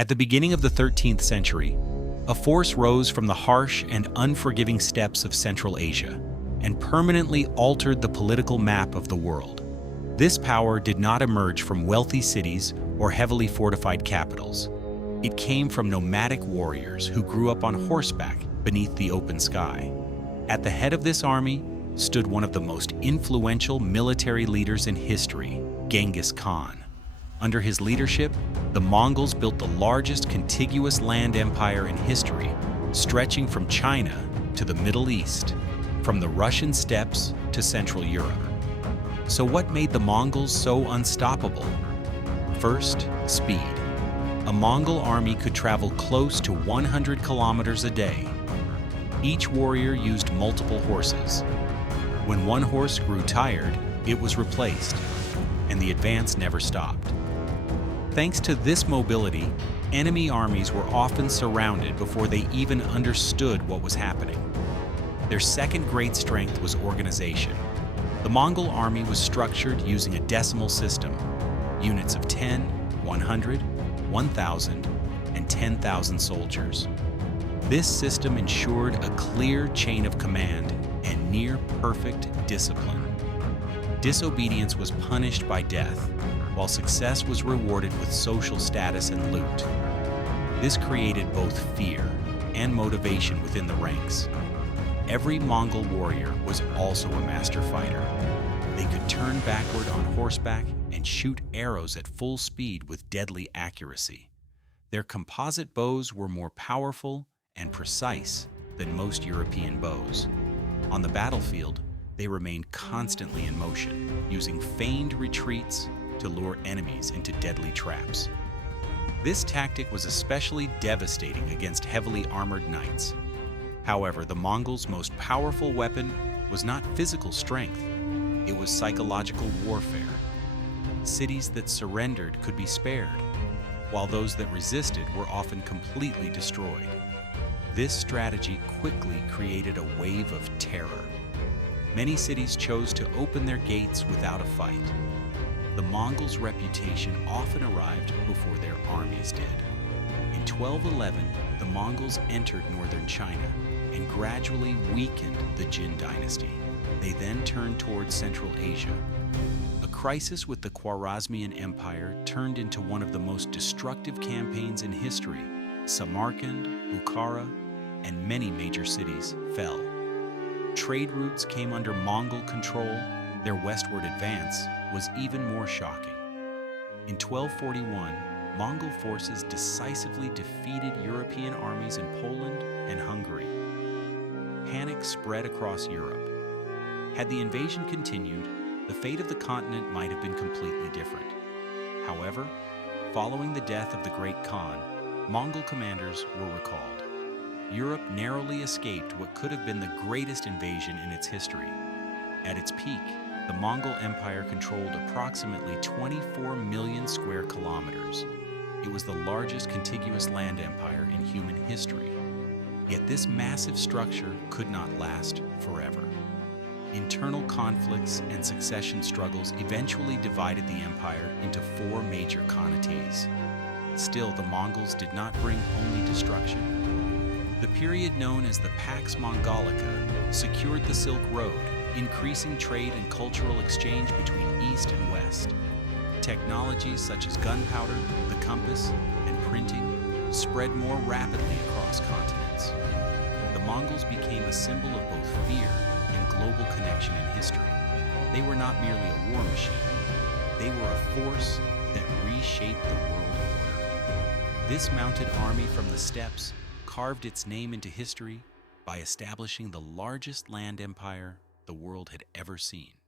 At the beginning of the 13th century, a force rose from the harsh and unforgiving steppes of Central Asia and permanently altered the political map of the world. This power did not emerge from wealthy cities or heavily fortified capitals. It came from nomadic warriors who grew up on horseback beneath the open sky. At the head of this army stood one of the most influential military leaders in history, Genghis Khan. Under his leadership, the Mongols built the largest contiguous land empire in history, stretching from China to the Middle East, from the Russian steppes to Central Europe. So what made the Mongols so unstoppable? First, speed. A Mongol army could travel close to 100 kilometers a day. Each warrior used multiple horses. When one horse grew tired, it was replaced, and the advance never stopped. Thanks to this mobility, enemy armies were often surrounded before they even understood what was happening. Their second great strength was organization. The Mongol army was structured using a decimal system, units of 10, 100, 1,000, and 10,000 soldiers. This system ensured a clear chain of command and near-perfect discipline. Disobedience was punished by death, while success was rewarded with social status and loot. This created both fear and motivation within the ranks. Every Mongol warrior was also a master fighter. They could turn backward on horseback and shoot arrows at full speed with deadly accuracy. Their composite bows were more powerful and precise than most European bows. On the battlefield, they remained constantly in motion, using feigned retreats to lure enemies into deadly traps. This tactic was especially devastating against heavily armored knights. However, the Mongols' most powerful weapon was not physical strength, it was psychological warfare. Cities that surrendered could be spared, while those that resisted were often completely destroyed. This strategy quickly created a wave of terror. Many cities chose to open their gates without a fight. The Mongols' reputation often arrived before their armies did. In 1211, the Mongols entered northern China and gradually weakened the Jin dynasty. They then turned towards Central Asia. A crisis with the Khwarezmian Empire turned into one of the most destructive campaigns in history. Samarkand, Bukhara, and many major cities fell. Trade routes came under Mongol control. Their westward advance was even more shocking. In 1241, Mongol forces decisively defeated European armies in Poland and Hungary. Panic spread across Europe. Had the invasion continued, the fate of the continent might have been completely different. However, following the death of the Great Khan, Mongol commanders were recalled. Europe narrowly escaped what could have been the greatest invasion in its history. At its peak, the Mongol Empire controlled approximately 24 million square kilometers. It was the largest contiguous land empire in human history. Yet this massive structure could not last forever. Internal conflicts and succession struggles eventually divided the empire into four major khanates. Still, the Mongols did not bring only destruction. The period known as the Pax Mongolica secured the Silk Road, increasing trade and cultural exchange between East and West. Technologies such as gunpowder, the compass, and printing spread more rapidly across continents. The Mongols became a symbol of both fear and global connection in history. They were not merely a war machine, they were a force that reshaped the world order. This mounted army from the steppes carved its name into history by establishing the largest land empire the world had ever seen.